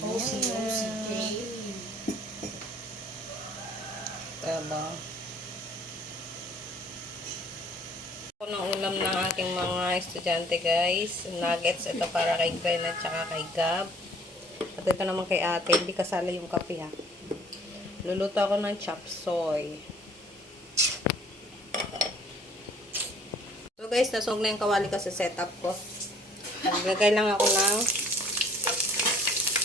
OC-OCK. Diba? Ito ng ulam ng aking mga estudyante guys. Nuggets. Ito para kay Glenn at saka kay Gab. At ito naman kay ate. Hindi kasali yung kape ha. Luluto ako ng chop soy. So guys, nasog na yung kawali kasi setup ko. Naglagay lang ako ng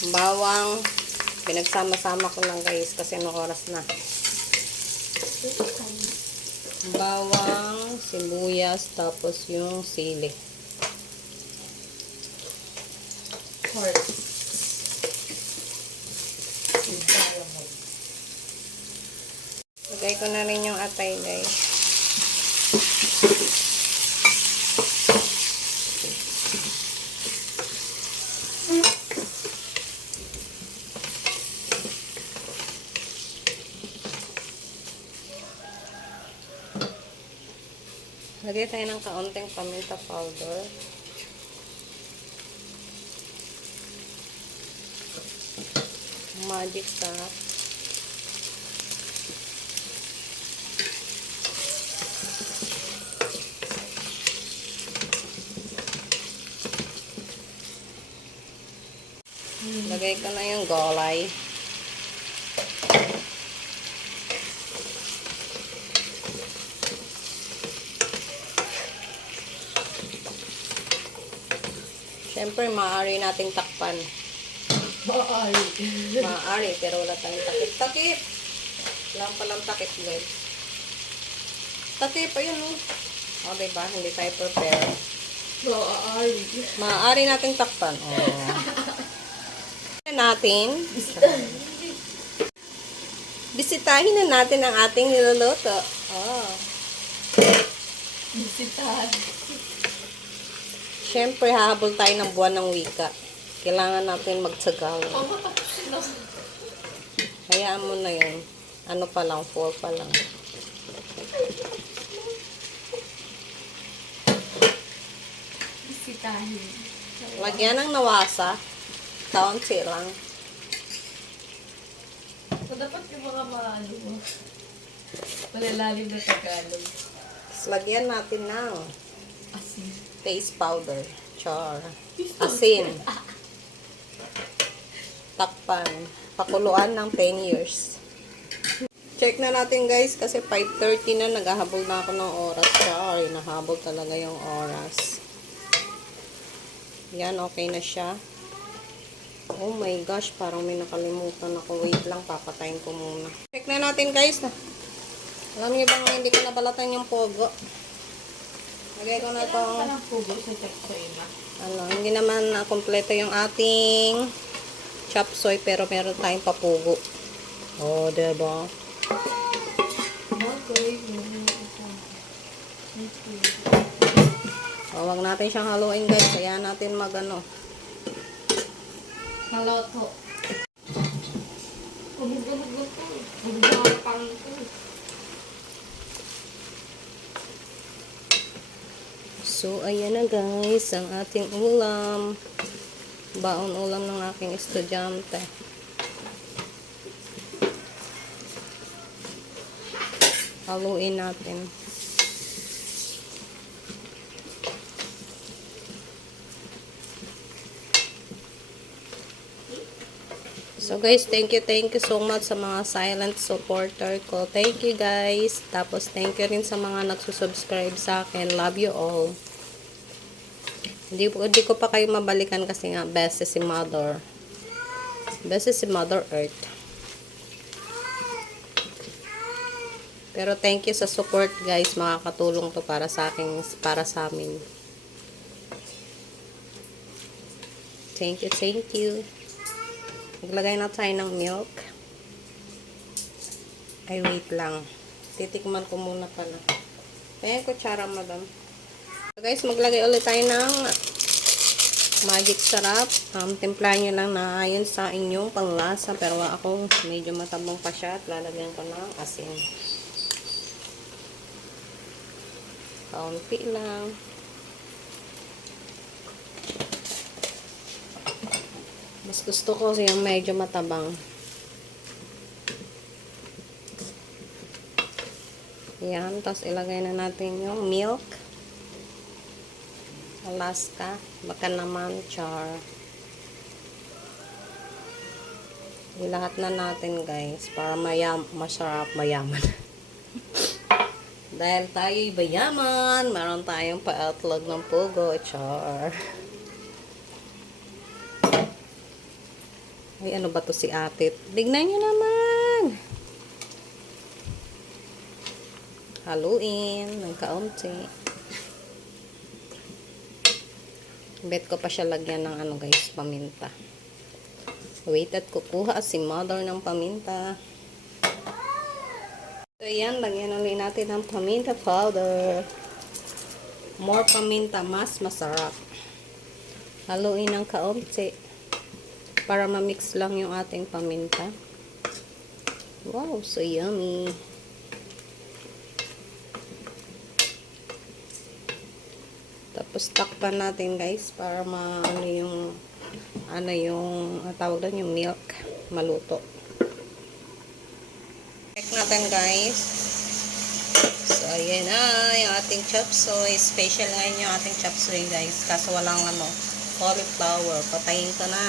bawang. Pinagsama-sama ko lang guys kasi anong oras na. Bawang, sibuyas, tapos yung sili. Pork. Lagay ko na rin yung atay guys. Lagay tayo ng kaunting paminta powder. Magic sarap. Lagay ko na yung gulay. Siyempre, maaari nating takpan. Baay. Maaari, pero wala tayong takip-takip. Wala palang takip, guys. Takip, ayun oh. O, diba? Hindi tayo prepare. Baay. Maaari nating takpan. Oh. natin. Bisitahin na natin ang ating niluluto. Oh. Bisitahan. Siyempre, hahabol tayo ng buwan ng wika. Kailangan natin na. Hayaan mo na yun. Ano pa lang, 4 pa lang. Bisitahin. Lagyan ng nawasa. Kaunti lang. So, dapat yung mga maano mo. Malalalim na Tagalog. Tapos lagyan natin ng Asin. Face powder. Char. Asin. Takpan. Pakuluan ng 10 years. Check na natin guys kasi 5.30 na naghahabol na ako ng oras. Char. Nahabol talaga yung oras. Yan, okay na siya. Oh my gosh, parang may nakalimutan ako. Wait lang, papatayin ko muna. Check na natin guys. Alam niyo bang hindi ko nabalatan yung pogo? Lagay ko na iba. ano, hindi naman na kompleto yung ating chop soy pero meron tayong papugo. Oh, diba? Oh, wag natin siyang haluin guys. Kaya natin mag ano. Kaloto. Gumugulog ko. Gumugulog pang So, ayan na guys, ang ating ulam. Baon ulam ng aking estudyante. Haluin natin. So guys, thank you, thank you so much sa mga silent supporter ko. Thank you guys. Tapos thank you rin sa mga nagsusubscribe sa akin. Love you all. Hindi, hindi ko pa kayo mabalikan kasi nga best si Mother. Best si Mother Earth. Pero thank you sa support guys. Makakatulong to para sa akin, para sa amin. Thank you, thank you. Maglagay na tayo ng milk. Ay, wait lang. Titikman ko muna pala. Ayan, kutsara, madam. So, guys, maglagay ulit tayo ng magic sarap. Um, timplahan nyo lang na ayon sa inyong panglasa. Pero ako, medyo matabang pa siya at lalagyan ko ng asin. Kaunti lang. Mas gusto ko yung medyo matabang. Yan, tapos ilagay na natin yung milk. Alaska. Baka naman char. Ilahat na natin guys para mayam masarap mayaman. Dahil tayo'y bayaman, meron tayong pa-outload ng pugo, char. Ay, ano ba to si ate? Tignan nyo naman! Haluin, ng kaunti. Bet ko pa siya lagyan ng ano guys, paminta. Wait at kukuha si mother ng paminta. So yan, lagyan ulit natin ng paminta powder. More paminta, mas masarap. Haluin ng kaunti. Para ma-mix lang yung ating paminta. Wow, so yummy. Tapos takpan natin guys para ma ano yung ano yung tawag doon yung milk maluto. Check natin guys. So ayan na yung ating chop suey. Special ngayon yung ating chop suey guys. Kaso walang ano cauliflower. Patayin ko na.